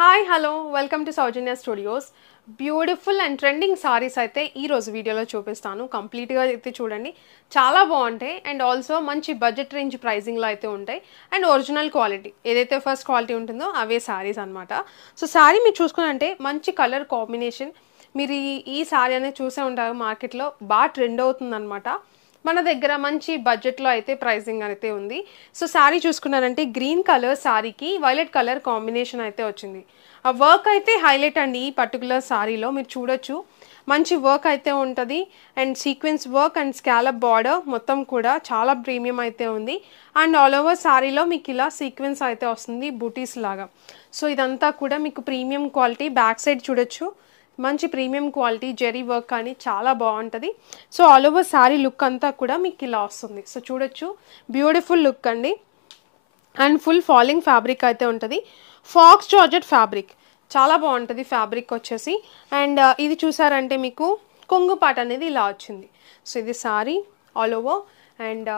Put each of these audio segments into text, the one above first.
Hi hello welcome to Soujanya studios. Beautiful and trending saris అయితే ఈరోజు వీడియోలో చూపిస్తాను. కంప్లీట్గా అయితే చూడండి, చాలా బాగుంటాయి అండ్ ఆల్సో మంచి బడ్జెట్ రేంజ్ ప్రైజింగ్లో అయితే ఉంటాయి అండ్ ఒరిజినల్ క్వాలిటీ ఏదైతే ఫస్ట్ క్వాలిటీ ఉంటుందో అవే సారీస్ అనమాట. సో సారీ మీరు చూసుకున్నంటే మంచి కలర్ కాంబినేషన్, మీరు ఈ సారీ అనేది చూసే ఉంటారు, మార్కెట్లో బాగా ట్రెండ్ అవుతుంది అనమాట. మన దగ్గర మంచి బడ్జెట్లో అయితే ప్రైజింగ్ అయితే ఉంది. సో శారీ చూసుకున్నారంటే గ్రీన్ కలర్ శారీకి వైలెట్ కలర్ కాంబినేషన్ అయితే వచ్చింది. ఆ వర్క్ అయితే హైలైట్ అండి. ఈ పర్టికులర్ శారీలో మీరు చూడొచ్చు, మంచి వర్క్ అయితే ఉంటుంది and sequence work and scallop border మొత్తం కూడా చాలా ప్రీమియం అయితే ఉంది. అండ్ ఆల్ ఓవర్ శారీలో మీకు ఇలా సీక్వెన్స్ అయితే వస్తుంది బూటీస్ లాగా. సో ఇదంతా కూడా మీకు ప్రీమియం క్వాలిటీ. బ్యాక్ సైడ్ చూడొచ్చు, మంచి ప్రీమియం క్వాలిటీ జెరీ వర్క్ కానీ చాలా బాగుంటుంది. So all over sari look అంతా కూడా మీకు ఇలా వస్తుంది. సో చూడొచ్చు, బ్యూటిఫుల్ లుక్ అండి. అండ్ ఫుల్ ఫాలింగ్ ఫ్యాబ్రిక్ అయితే ఉంటుంది. ఫాక్స్ జార్జెట్ ఫ్యాబ్రిక్ చాలా బాగుంటుంది ఫ్యాబ్రిక్ వచ్చేసి. అండ్ ఇది చూసారంటే మీకు కొంగుపాట అనేది ఇలా వచ్చింది. సో ఇది sari all over and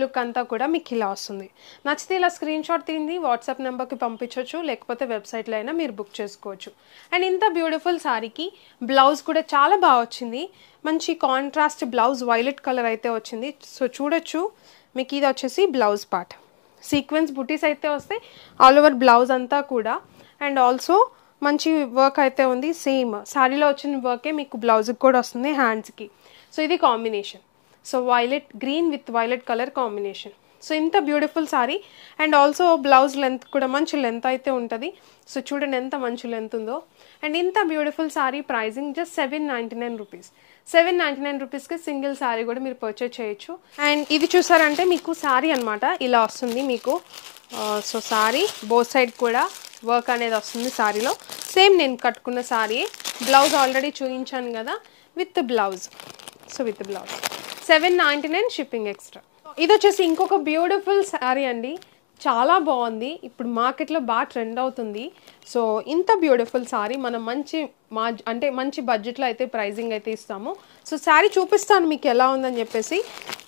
look అంతా కూడా మీకు ఇలా వస్తుంది. నచ్చితే ఇలా స్క్రీన్ షాట్ తీయండి, వాట్సాప్ నెంబర్కి పంపించవచ్చు, లేకపోతే వెబ్సైట్లో అయినా మీరు బుక్ చేసుకోవచ్చు. అండ్ ఇంత బ్యూటిఫుల్ శారీకి బ్లౌజ్ కూడా చాలా బాగా వచ్చింది. మంచి కాంట్రాస్ట్ బ్లౌజ్ వైలెట్ కలర్ అయితే వచ్చింది. సో చూడొచ్చు, మీకు ఇది వచ్చేసి బ్లౌజ్ పార్ట్, సీక్వెన్స్ బుటీస్ అయితే వస్తాయి ఆల్ ఓవర్ బ్లౌజ్ అంతా కూడా. అండ్ ఆల్సో మంచి వర్క్ అయితే ఉంది, సేమ్ శారీలో వచ్చిన వర్కే మీకు బ్లౌజ్కి కూడా వస్తుంది, హ్యాండ్స్కి. సో ఇది combination. So violet green with violet colour combination. So ఇంత beautiful sari. And also blouse length కూడా మంచి లెంత్ అయితే ఉంటుంది. సో చూడండి ఎంత మంచి లెంత్ ఉందో. అండ్ ఇంత beautiful sari pricing just 799 rupees. 799 రూపీస్కి సింగిల్ శారీ కూడా మీరు పర్చేజ్ చేయొచ్చు. అండ్ ఇది చూసారంటే మీకు శారీ అనమాట ఇలా వస్తుంది మీకు. సో శారీ బోత్ సైడ్ కూడా వర్క్ అనేది వస్తుంది శారీలో. సేమ్ నేను కట్టుకున్న శారీ, బ్లౌజ్ ఆల్రెడీ చూపించాను కదా with blouse. So with blouse 799 shipping extra. ఇది వచ్చేసి ఇంకొక బ్యూటిఫుల్ శారీ అండి, చాలా బాగుంది, ఇప్పుడు మార్కెట్లో బాగా ట్రెండ్ అవుతుంది. సో ఇంత బ్యూటిఫుల్ శారీ మనం మంచి బడ్జెట్లో అయితే ప్రైజింగ్ అయితే ఇస్తాము. సో శారీ చూపిస్తాను మీకు ఎలా ఉందని చెప్పేసి.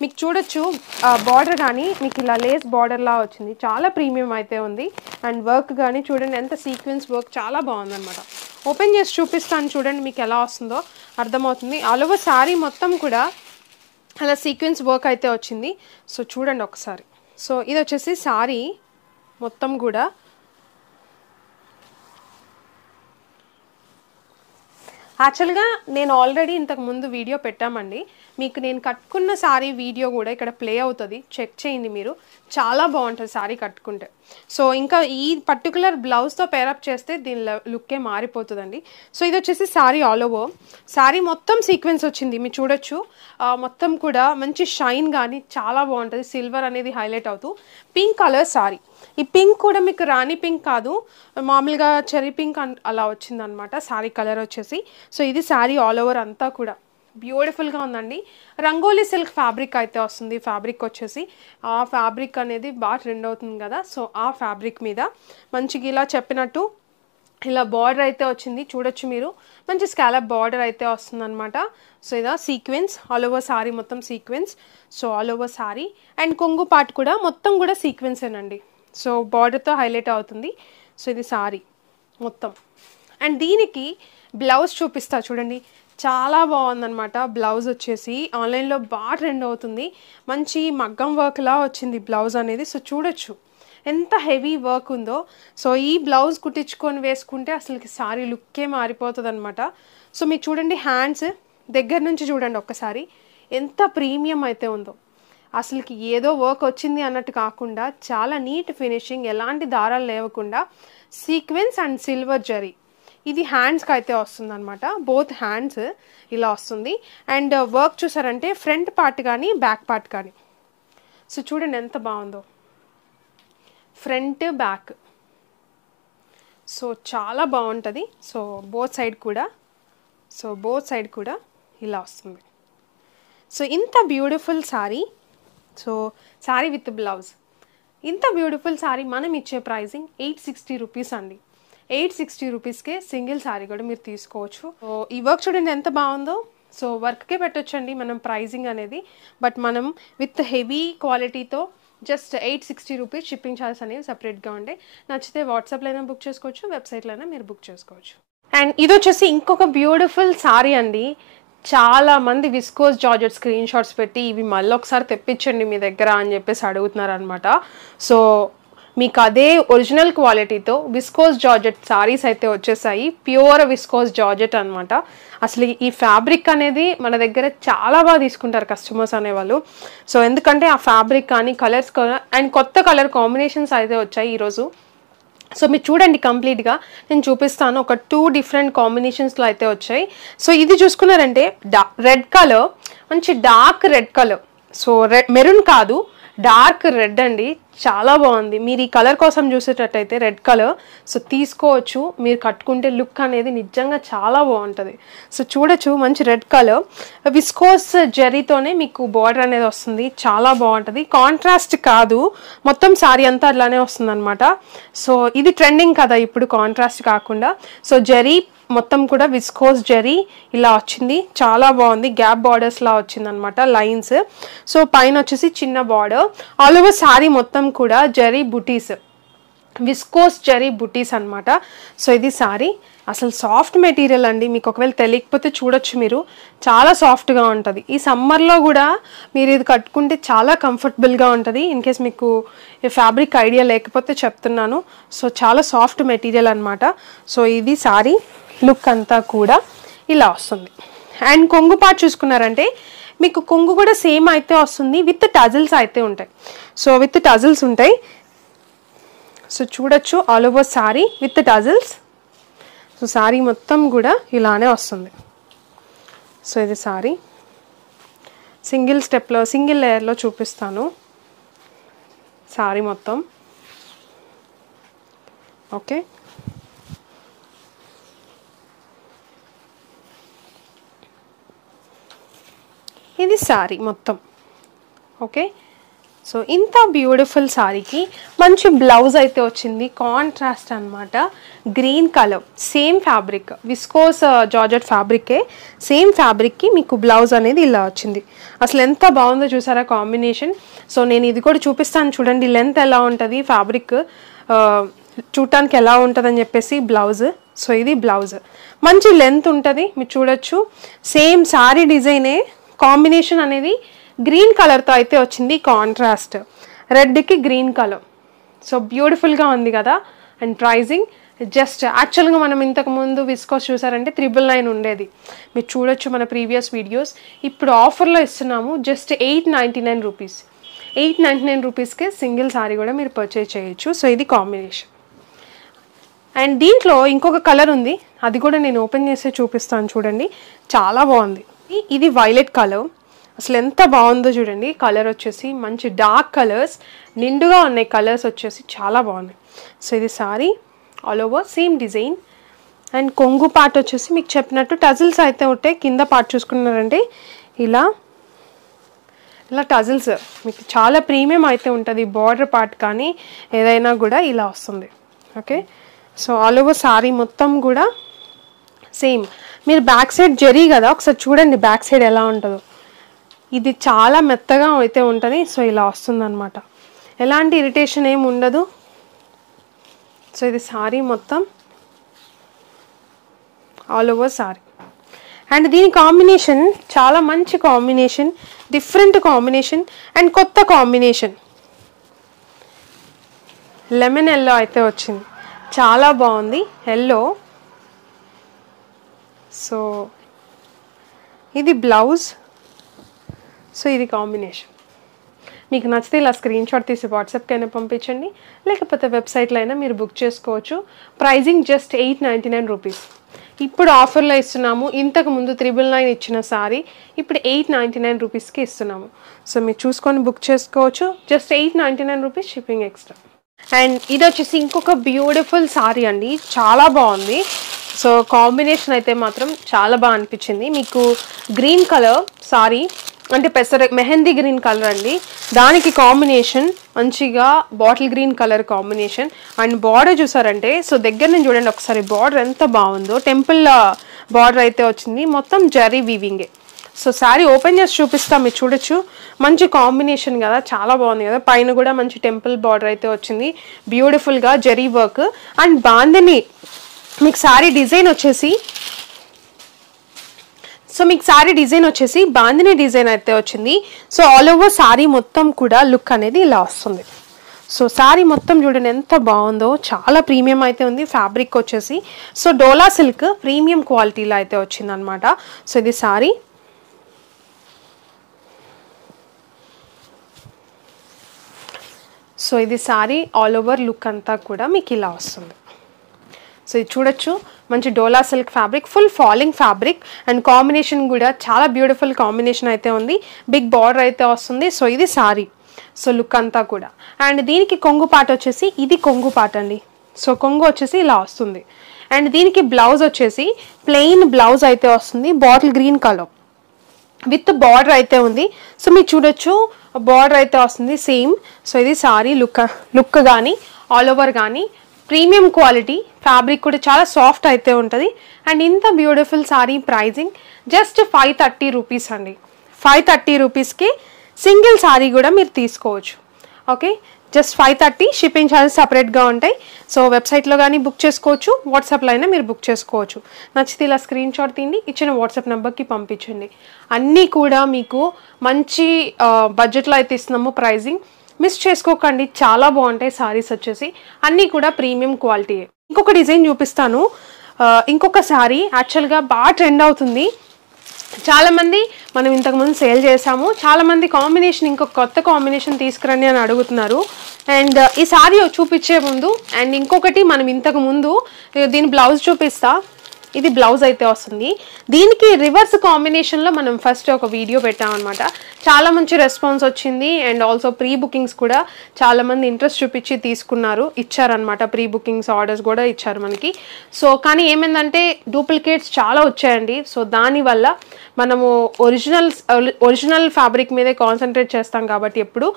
మీకు చూడొచ్చు బార్డర్ కానీ మీకు ఇలా లేస్ బార్డర్లా వచ్చింది, చాలా ప్రీమియం అయితే ఉంది. అండ్ వర్క్ కానీ చూడండి ఎంత సీక్వెన్స్ వర్క్ చాలా బాగుందన్నమాట. ఓపెన్ చేసి చూపిస్తాను చూడండి, మీకు ఎలా వస్తుందో అర్థమవుతుంది. ఆల్ ఓవర్ శారీ మొత్తం కూడా అలా సీక్వెన్స్ వర్క్ అయితే వచ్చింది. సో చూడండి ఒకసారి. సో ఇది వచ్చేసి శారీ మొత్తం కూడా యాక్చువల్గా నేను ఆల్రెడీ ఇంతకు ముందు వీడియో పెట్టామండి, మీకు నేను కట్టుకున్న శారీ వీడియో కూడా ఇక్కడ ప్లే అవుతుంది, చెక్ చేయండి మీరు. చాలా బాగుంటుంది శారీ కట్టుకుంటే. సో ఇంకా ఈ పర్టికులర్ బ్లౌజ్తో పేరప్ చేస్తే దీని లుక్కే మారిపోతుందండి. సో ఇది వచ్చేసి శారీ ఆల్ ఓవర్, శారీ మొత్తం సీక్వెన్స్ వచ్చింది మీరు చూడొచ్చు. మొత్తం కూడా మంచి షైన్ కానీ చాలా బాగుంటుంది, సిల్వర్ అనేది హైలైట్ అవుతూ. పింక్ కలర్ శారీ, ఈ పింక్ కూడా మీకు రాణి పింక్ కాదు, మామూలుగా చెరీ పింక్ అలా వచ్చిందనమాట శారీ కలర్ వచ్చేసి. సో ఇది శారీ ఆల్ ఓవర్ అంతా కూడా బ్యూటిఫుల్గా ఉందండి. రంగోలీ సిల్క్ ఫ్యాబ్రిక్ అయితే వస్తుంది. ఫ్యాబ్రిక్ వచ్చేసి ఆ ఫ్యాబ్రిక్ అనేది బాగా ట్రెండ్ అవుతుంది కదా, సో ఆ ఫ్యాబ్రిక్ మీద మంచిగా ఇలా చెప్పినట్టు ఇలా బార్డర్ అయితే వచ్చింది చూడొచ్చు మీరు. మంచి స్కాలప్ బార్డర్ అయితే వస్తుంది అనమాట. సో ఇదా సీక్వెన్స్ ఆల్ ఓవర్ శారీ మొత్తం sequence. So all over sari and కొంగు పార్ట్ కూడా మొత్తం కూడా సీక్వెన్సేనండి. సో బార్డర్తో హైలైట్ అవుతుంది. సో ఇది శారీ మొత్తం. అండ్ దీనికి బ్లౌజ్ చూపిస్తా చూడండి, చాలా బాగుందన్నమాట. బ్లౌజ్ వచ్చేసి ఆన్లైన్లో బాగా ట్రెండ్ అవుతుంది, మంచి మగ్గం వర్క్లా వచ్చింది బ్లౌజ్ అనేది. సో చూడొచ్చు ఎంత హెవీ వర్క్ ఉందో. సో ఈ బ్లౌజ్ కుట్టించుకొని వేసుకుంటే అసలుకి శారీ లుక్కే మారిపోతుంది అనమాట. సో మీరు చూడండి హ్యాండ్స్ దగ్గర నుంచి చూడండి ఒక్కసారి, ఎంత ప్రీమియం అయితే ఉందో. అసలుకి ఏదో వర్క్ వచ్చింది అన్నట్టు కాకుండా చాలా నీట్ ఫినిషింగ్, ఎలాంటి దారాలు లేవకుండా సీక్వెన్స్ అండ్ సిల్వర్ జరీ. ఇది హ్యాండ్స్కి అయితే వస్తుంది అనమాట, బోత్ హ్యాండ్స్ ఇలా వస్తుంది. అండ్ వర్క్ చూసారంటే ఫ్రంట్ పార్ట్ కానీ బ్యాక్ పార్ట్ కానీ. సో చూడండి ఎంత బాగుందో, ఫ్రంట్ బ్యాక్. సో చాలా బాగుంటుంది. సో బోత్ సైడ్ కూడా ఇలా వస్తుంది. సో ఇంత beautiful sari, so sari with blouse, ఇంత బ్యూటిఫుల్ శారీ మనం ఇచ్చే ప్రైజింగ్ 860 రూపీస్ అండి. 860 రూపీస్కే సింగిల్ శారీ కూడా మీరు తీసుకోవచ్చు. సో ఈ వర్క్ చూడండి ఎంత బాగుందో. సో వర్క్కే పెట్టొచ్చండి మనం ప్రైజింగ్ అనేది, బట్ మనం విత్ హెవీ క్వాలిటీతో జస్ట్ 860 రూపీస్. షిప్పింగ్ ఛార్జెస్ అనేవి సపరేట్గా ఉంటాయి. నచ్చితే వాట్సాప్లో అయినా బుక్ చేసుకోవచ్చు, వెబ్సైట్లో అయినా మీరు బుక్ చేసుకోవచ్చు. అండ్ ఇది వచ్చేసి ఇంకొక బ్యూటిఫుల్ సారీ అండి. చాలా మంది విస్కోస్ జార్జెట్ స్క్రీన్ షాట్స్ పెట్టి ఇవి మళ్ళీ ఒకసారి తెప్పించండి మీ దగ్గర అని చెప్పేసి అడుగుతున్నారు అనమాట. సో మీకు అదే ఒరిజినల్ క్వాలిటీతో విస్కోస్ జార్జెట్ సారీస్ అయితే వచ్చేసాయి. ప్యూర్ విస్కోస్ జార్జెట్ అనమాట. అసలు ఈ ఫ్యాబ్రిక్ అనేది మన దగ్గర చాలా బాగా తీసుకుంటారు కస్టమర్స్ అనేవాళ్ళు. సో ఎందుకంటే ఆ ఫ్యాబ్రిక్ కానీ కలర్స్ అండ్ కొత్త కలర్ కాంబినేషన్స్ అయితే వచ్చాయి ఈరోజు. సో మీరు చూడండి కంప్లీట్గా నేను చూపిస్తాను. ఒక 2 డిఫరెంట్ కాంబినేషన్స్లో అయితే వచ్చాయి. సో ఇది చూసుకున్నారంటే రెడ్ కలర్, మంచి dark red colour. So maroon కాదు, డార్క్ రెడ్ అండి. చాలా బాగుంది. మీరు ఈ కలర్ కోసం చూసేటట్టయితే రెడ్ కలర్ సో తీసుకోవచ్చు. మీరు కట్టుకుంటే లుక్ అనేది నిజంగా చాలా బాగుంటుంది. సో చూడొచ్చు, మంచి రెడ్ కలర్ విస్కోస్ జరీతోనే మీకు బార్డర్ అనేది వస్తుంది. చాలా బాగుంటుంది. కాంట్రాస్ట్ కాదు, మొత్తం సారీ అంతా అట్లానే వస్తుంది అనమాట. సో ఇది ట్రెండింగ్ కదా ఇప్పుడు, కాంట్రాస్ట్ కాకుండా. సో జరీ మొత్తం కూడా విస్కోస్ జరీ ఇలా వచ్చింది. చాలా బాగుంది. గ్యాప్ బార్డర్స్లా వచ్చింది అనమాట, లైన్స్. సో పైన వచ్చేసి చిన్న బార్డర్. ఆల్ ఓవర్ సారీ మొత్తం కూడా జరీ బుటీస్, విస్కోస్ జరీ బుటీస్ అనమాట. సో ఇది సారీ అసలు సాఫ్ట్ మెటీరియల్ అండి. మీకు ఒకవేళ తెలియకపోతే చూడొచ్చు మీరు, చాలా సాఫ్ట్గా ఉంటుంది. ఈ సమ్మర్లో కూడా మీరు ఇది కట్టుకుంటే చాలా కంఫర్టబుల్గా ఉంటుంది. ఇన్ కేస్ మీకు ఈ ఫ్యాబ్రిక్ ఐడియా లేకపోతే చెప్తున్నాను. సో చాలా సాఫ్ట్ మెటీరియల్ అనమాట. సో ఇది సారీ లుక్ అంతా కూడా ఇలా వస్తుంది. అండ్ కొంగు పార్ట్ చూసుకున్నారంటే మీకు కొంగు కూడా సేమ్ అయితే వస్తుంది, విత్ టజిల్స్ అయితే ఉంటాయి. సో విత్ టజిల్స్ ఉంటాయి. సో చూడొచ్చు, all over sorry with tassels. So sorry మొత్తం కూడా ఇలానే వస్తుంది. సో ఇది సారీ సింగిల్ స్టెప్లో, సింగిల్ లేయర్లో చూపిస్తాను సారీ మొత్తం. ఓకే, ఇది సారీ మొత్తం. ఓకే, సో ఇంత బ్యూటిఫుల్ సారీకి మంచి బ్లౌజ్ అయితే వచ్చింది. కాంట్రాస్ట్ అనమాట, green colour, same fabric viscose georgette ఫ్యాబ్రికే, సేమ్ ఫ్యాబ్రిక్కి మీకు బ్లౌజ్ అనేది ఇలా వచ్చింది. అసలు ఎంత బాగుందో చూసారా కాంబినేషన్. సో నేను ఇది కూడా చూపిస్తాను చూడండి, లెంత్ ఎలా ఉంటుంది, ఫ్యాబ్రిక్ చూడటానికి ఎలా ఉంటుందని చెప్పేసి బ్లౌజ్. సో ఇది బ్లౌజ్, మంచి లెంత్ ఉంటుంది. మీరు చూడొచ్చు, సేమ్ సారీ డిజైనే, కాంబినేషన్ అనేది గ్రీన్ కలర్తో అయితే వచ్చింది. కాంట్రాస్ట్ రెడ్కి గ్రీన్ కలర్. సో బ్యూటిఫుల్గా ఉంది కదా. అండ్ ప్రైజింగ్ జస్ట్ యాక్చువల్గా మనం ఇంతకుముందు విస్కోస్ చూసారంటే 999 ఉండేది. మీరు చూడొచ్చు మన ప్రీవియస్ వీడియోస్. ఇప్పుడు ఆఫర్లో ఇస్తున్నాము జస్ట్ 899 రూపీస్. 899 రూపీస్కే సింగిల్ సారీ కూడా మీరు పర్చేజ్ చేయొచ్చు. సో ఇది కాంబినేషన్. అండ్ దీంట్లో ఇంకొక కలర్ ఉంది, అది కూడా నేను ఓపెన్ చేసి చూపిస్తాను చూడండి. చాలా బాగుంది. ఇది వైలెట్ కలర్. అసలు ఎంత బాగుందో చూడండి. కలర్ వచ్చేసి మంచి డార్క్ కలర్స్, నిండుగా ఉన్నాయి కలర్స్ వచ్చేసి, చాలా బాగున్నాయి. సో ఇది sorry all over same design. And కొంగు పార్ట్ వచ్చేసి మీకు చెప్పినట్టు టజిల్స్ అయితే ఉంటాయి. కింద పార్ట్ చూసుకున్నారంటే ఇలా ఇలా టజిల్స్ మీకు చాలా ప్రీమియం అయితే ఉంటుంది. బార్డర్ పార్ట్ కానీ ఏదైనా కూడా ఇలా వస్తుంది. Okay, so all over sorry మొత్తం కూడా సేమ్. మీరు బ్యాక్ సైడ్ జరీ కదా, ఒకసారి చూడండి బ్యాక్ సైడ్ ఎలా ఉంటుందో. ఇది చాలా మెత్తగా అయితే ఉంటుంది. సో ఇలా వస్తుంది అనమాట, ఎలాంటి ఇరిటేషన్ ఏమి ఉండదు. సో ఇది సారీ మొత్తం ఆల్ ఓవర్ సారీ. అండ్ దీని కాంబినేషన్ చాలా మంచి కాంబినేషన్, డిఫరెంట్ కాంబినేషన్ అండ్ కొత్త కాంబినేషన్. లెమన్ ఎల్లో అయితే వచ్చింది, చాలా బాగుంది ఎల్లో. సో ఇది బ్లౌజ్. సో ఇది కాంబినేషన్. మీకు నచ్చితే ఇలా స్క్రీన్ షాట్ తీసి వాట్సాప్కి అయినా పంపించండి, లేకపోతే వెబ్సైట్లో అయినా మీరు బుక్ చేసుకోవచ్చు. Pricing just 899 rupees. ఇప్పుడు ఆఫర్లో ఇస్తున్నాము. ఇంతకు ముందు 999 ఇచ్చిన సారీ ఇప్పుడు 899 రూపీస్కి ఇస్తున్నాము. సో మీరు చూసుకొని బుక్ చేసుకోవచ్చు. Just 899 rupees, shipping extra. And ఇది వచ్చేసి ఇంకొక బ్యూటిఫుల్ సారీ అండి, చాలా బాగుంది. సో కాంబినేషన్ అయితే మాత్రం చాలా బాగా అనిపించింది. మీకు గ్రీన్ కలర్ సారీ అంటే మెహందీ గ్రీన్ కలర్ అండి, దానికి కాంబినేషన్ మంచిగా bottle green colour combination. And border చూసారంటే, సో దగ్గర నుంచి చూడండి ఒకసారి బార్డర్ ఎంత బాగుందో. టెంపుల్ బార్డర్ అయితే వచ్చింది, మొత్తం జరీ వీవింగే. సో శారీ ఓపెన్ చేసి చూపిస్తాం, మీరు చూడొచ్చు. మంచి కాంబినేషన్ కదా, చాలా బాగుంది కదా. పైన కూడా మంచి టెంపుల్ బార్డర్ అయితే వచ్చింది, బ్యూటిఫుల్గా జరీ వర్క్. అండ్ బాందిని మీకు శారీ డిజైన్ వచ్చేసి, సో మీకు శారీ డిజైన్ వచ్చేసి బాందిని డిజైన్ అయితే వచ్చింది. సో ఆల్ ఓవర్ శారీ మొత్తం కూడా లుక్ అనేది ఇలా వస్తుంది. సో శారీ మొత్తం చూడండి ఎంత బాగుందో, చాలా ప్రీమియం అయితే ఉంది. ఫ్యాబ్రిక్ వచ్చేసి సో డోలా సిల్క్ ప్రీమియం క్వాలిటీలో అయితే వచ్చింది అనమాట. సో ఇది శారీ. సో ఇది శారీ ఆల్ ఓవర్ లుక్ అంతా కూడా మీకు ఇలా వస్తుంది. సో ఇది చూడొచ్చు, మంచి Dola silk fabric, full falling fabric. And combination కూడా చాలా బ్యూటిఫుల్ కాంబినేషన్ అయితే ఉంది, బిగ్ బార్డర్ అయితే వస్తుంది. సో ఇది శారీ, సో లుక్ అంతా కూడా. అండ్ దీనికి కొంగు పాట వచ్చేసి, ఇది కొంగు పాట అండి. సో కొంగు వచ్చేసి ఇలా వస్తుంది. అండ్ దీనికి బ్లౌజ్ వచ్చేసి ప్లెయిన్ బ్లౌజ్ అయితే వస్తుంది, bottle green colour with border అయితే ఉంది. సో మీరు చూడొచ్చు బార్డర్ అయితే వస్తుంది సేమ్. సో ఇది శారీ లుక్ కానీ ఆల్ ఓవర్ కానీ ప్రీమియం క్వాలిటీ, ఫ్యాబ్రిక్ కూడా చాలా సాఫ్ట్ అయితే ఉంటుంది. అండ్ ఇంత beautiful sari pricing just 530 rupees అండి. 530 రూపీస్కి సింగిల్ శారీ కూడా మీరు తీసుకోవచ్చు. Okay, just 530. షిప్పింగ్ ఛార్జెస్ సపరేట్గా ఉంటాయి. సో వెబ్సైట్లో కానీ బుక్ చేసుకోవచ్చు, వాట్సాప్లో అయినా మీరు బుక్ చేసుకోవచ్చు. నచ్చితే ఇలా స్క్రీన్ షాట్ తీయండి, ఇచ్చిన వాట్సాప్ నెంబర్కి పంపించండి. అన్నీ కూడా మీకు మంచి బడ్జెట్లో అయితే ఇస్తున్నాము. ప్రైజింగ్ మిస్ చేసుకోకండి, చాలా బాగుంటాయి సారీస్ వచ్చేసి, అన్నీ కూడా ప్రీమియం క్వాలిటీ. ఇంకొక డిజైన్ చూపిస్తాను. ఇంకొక శారీ యాక్చువల్గా బాగా ట్రెండ్ అవుతుంది. చాలామంది మనం ఇంతకుముందు సేల్ చేసాము, చాలామంది కాంబినేషన్ ఇంకొక కొత్త కాంబినేషన్ తీసుకురండి అని అడుగుతున్నారు. అండ్ ఈ శారీ చూపించే ముందు అండ్ ఇంకొకటి మనం ఇంతకు ముందు దీని బ్లౌజ్ చూపిస్తా. ఇది బ్లౌజ్ అయితే వస్తుంది. దీనికి రివర్స్ కాంబినేషన్లో మనం ఫస్ట్ ఒక వీడియో పెట్టామన్నమాట. చాలా మంచి రెస్పాన్స్ వచ్చింది. అండ్ ఆల్సో ప్రీ బుకింగ్స్ కూడా చాలామంది ఇంట్రెస్ట్ చూపించి తీసుకున్నారు, ఇచ్చారనమాట. ప్రీ బుకింగ్స్ ఆర్డర్స్ కూడా ఇచ్చారు మనకి. సో కానీ డూప్లికేట్స్ చాలా వచ్చాయండి. సో దానివల్ల మనము ఒరిజినల్ ఫ్యాబ్రిక్ మీదే కాన్సన్ట్రేట్ చేస్తాం కాబట్టి ఎప్పుడు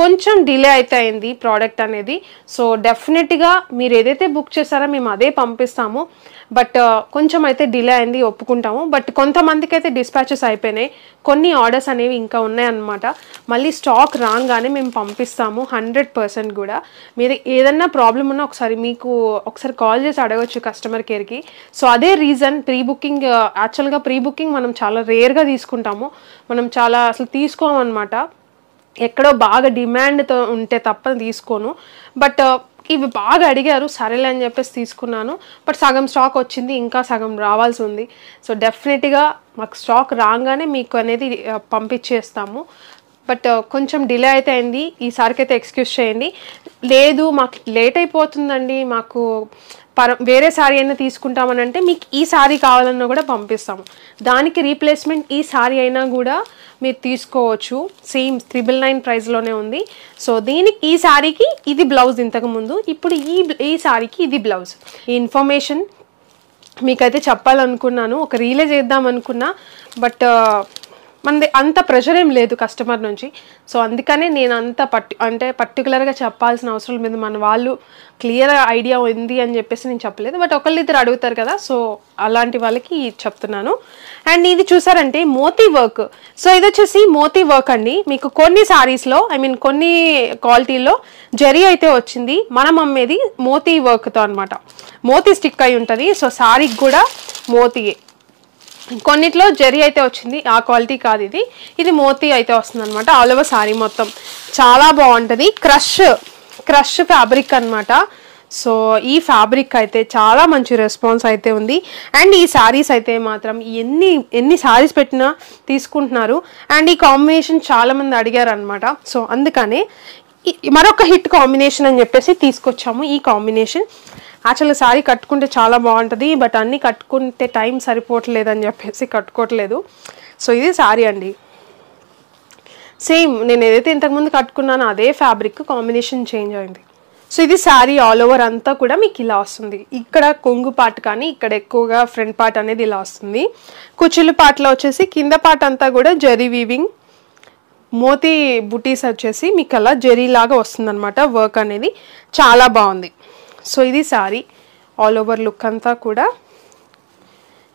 కొంచెం డిలే అయితే అయింది ప్రోడక్ట్ అనేది. సో డెఫినెట్గా మీరు ఏదైతే బుక్ చేస్తారో మేము అదే పంపిస్తాము. బట్ కొంచెం అయితే డిలే అయింది, ఒప్పుకుంటాము. బట్ కొంతమందికి అయితే డిస్పాచెస్ అయిపోయినాయి, కొన్ని ఆర్డర్స్ అనేవి ఇంకా ఉన్నాయన్నమాట. మళ్ళీ స్టాక్ రాగానే మేము పంపిస్తాము 100% కూడా. మీరు ఏదన్నా ప్రాబ్లం ఉన్నా ఒకసారి కాల్ చేసి అడగచ్చు కస్టమర్ కేర్కి. సో అదే రీజన్ ప్రీ బుకింగ్. యాక్చువల్గా ప్రీ బుకింగ్ మనం చాలా రేర్గా తీసుకుంటాము, మనం చాలా అసలు తీసుకోమన్నమాట. ఎక్కడో బాగా డిమాండ్తో ఉంటే తప్ప తీసుకోను. బట్ ఇవి బాగా అడిగారు, సరేలే అని చెప్పేసి తీసుకున్నాను. బట్ సగం స్టాక్ వచ్చింది, ఇంకా సగం రావాల్సి ఉంది. సో డెఫినెట్గా మాకు స్టాక్ రాగానే మీకు అనేది పంపించేస్తాము. బట్ కొంచెం డిలే అయితే అయింది, ఈసారికి అయితే ఎక్స్క్యూజ్ చేయండి. లేదు మాకు లేట్ అయిపోతుందండి, మాకు వేరే శారీ అయినా తీసుకుంటామని అంటే మీకు ఈ శారీ కావాలన్నా కూడా పంపిస్తాము. దానికి రీప్లేస్మెంట్ ఈ శారీ అయినా కూడా మీరు తీసుకోవచ్చు. సేమ్ 999 ప్రైస్లోనే ఉంది. సో దీనికి ఈ శారీకి ఇది బ్లౌజ్ ఇంతకుముందు, ఇప్పుడు ఈ శారీకి ఇది బ్లౌజ్. ఈ ఇన్ఫర్మేషన్ మీకైతే చెప్పాలనుకున్నాను, ఒక రీలే చేద్దాం అనుకున్నా. బట్ మనది అంత ప్రెషర్ ఏం లేదు కస్టమర్ నుంచి. సో అందుకనే నేను అంత పర్టికులర్గా చెప్పాల్సిన అవసరం లేదు. మన వాళ్ళు క్లియర్ ఐడియా ఉంది అని చెప్పేసి నేను చెప్పలేదు. బట్ ఒకళ్ళిద్దరు అడుగుతారు కదా, సో అలాంటి వాళ్ళకి చెప్తున్నాను. అండ్ ఇది చూసారంటే మోతీ వర్క్. సో ఇది వచ్చేసి మోతీ వర్క్ అండి. మీకు కొన్ని సారీస్లో కొన్ని క్వాలిటీలో జరీ అయితే వచ్చింది. మనం అమ్మేది మోతీ వర్క్తో అనమాట. మోతీ స్టిక్ అయి ఉంటుంది. సో సారీకి కూడా మోతీయే. కొన్నిట్లో జరీ అయితే వచ్చింది, ఆ క్వాలిటీ కాదు ఇది. ఇది మోతీ అయితే వస్తుంది అనమాట. ఆల్ ఓవర్ సారీ మొత్తం చాలా బాగుంటుంది. క్రష్ ఫ్యాబ్రిక్ అనమాట. సో ఈ ఫ్యాబ్రిక్ అయితే చాలా మంచి రెస్పాన్స్ అయితే ఉంది. అండ్ ఈ శారీస్ అయితే మాత్రం ఎన్ని శారీస్ పెట్టినా తీసుకుంటున్నారు. అండ్ ఈ కాంబినేషన్ చాలామంది అడిగారు అనమాట. సో అందుకనే మరొక హిట్ కాంబినేషన్ అని చెప్పేసి తీసుకొచ్చాము. ఈ కాంబినేషన్ యాక్చువల్గా శారీ కట్టుకుంటే చాలా బాగుంటుంది. బట్ అన్నీ కట్టుకుంటే టైం సరిపోవట్లేదని చెప్పేసి కట్టుకోవట్లేదు. సో ఇది శారీ అండి. సేమ్ నేను ఏదైతే ఇంతకుముందు కట్టుకున్నానో అదే ఫ్యాబ్రిక్, కాంబినేషన్ చేంజ్ అయింది. సో ఇది శారీ ఆల్ ఓవర్ అంతా కూడా మీకు ఇలా వస్తుంది. ఇక్కడ కొంగు పార్ట్ కానీ ఇక్కడ ఎక్కువగా ఫ్రంట్ పార్ట్ అనేది ఇలా వస్తుంది. కుచ్చులు పార్ట్లో వచ్చేసి కింద పార్ట్ అంతా కూడా జరీ వీవింగ్, మోతీ బుటీస్ వచ్చేసి మీకు అలా జరీ లాగా వస్తుంది అనమాట. వర్క్ అనేది చాలా బాగుంది. సో ఇది శారీ ఆల్ ఓవర్ లుక్ అంతా కూడా.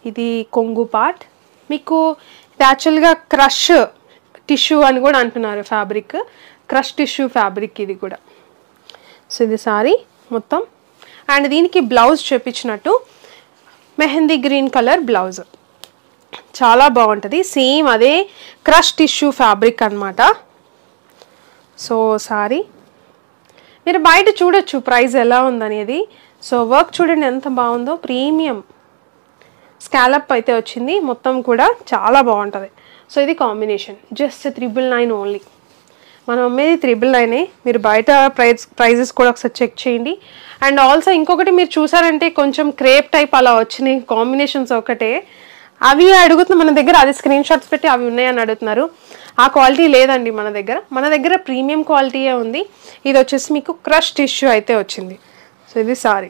ఇది కొంగు పార్ట్. మీకు యాక్చువల్గా క్రష్ టిష్యూ అని కూడా అంటున్నారు ఫ్యాబ్రిక్, క్రష్ టిష్యూ ఫ్యాబ్రిక్ ఇది కూడా. సో ఇది సారీ మొత్తం. అండ్ దీనికి బ్లౌజ్ చెప్పించినట్టు మెహందీ గ్రీన్ కలర్ బ్లౌజ్, చాలా బాగుంటుంది. సేమ్ అదే క్రష్ టిష్యూ ఫ్యాబ్రిక్ అనమాట. సో సారీ మీరు బయట చూడొచ్చు ప్రైస్ ఎలా ఉందనేది. సో వర్క్ చూడండి ఎంత బాగుందో, ప్రీమియం స్కాలప్ అయితే వచ్చింది మొత్తం కూడా, చాలా బాగుంటుంది. సో ఇది కాంబినేషన్ జస్ట్ 999 ఓన్లీ. మనం అమ్మేది 999. మీరు బయట ప్రైజెస్ కూడా ఒకసారి చెక్ చేయండి. అండ్ ఆల్సో ఇంకొకటి మీరు చూసారంటే కొంచెం క్రేప్ టైప్ అలా వచ్చినాయి కాంబినేషన్స్ ఒకటే, అవి అడుగుతున్నా మన దగ్గర, అది స్క్రీన్ షాట్స్ పెట్టి అవి ఉన్నాయని అడుగుతున్నారు. ఆ క్వాలిటీ లేదండి మన దగ్గర ప్రీమియం క్వాలిటీయే ఉంది. ఇది వచ్చేసి మీకు క్రష్ టిష్యూ అయితే వచ్చింది. సో ఇది సారీ.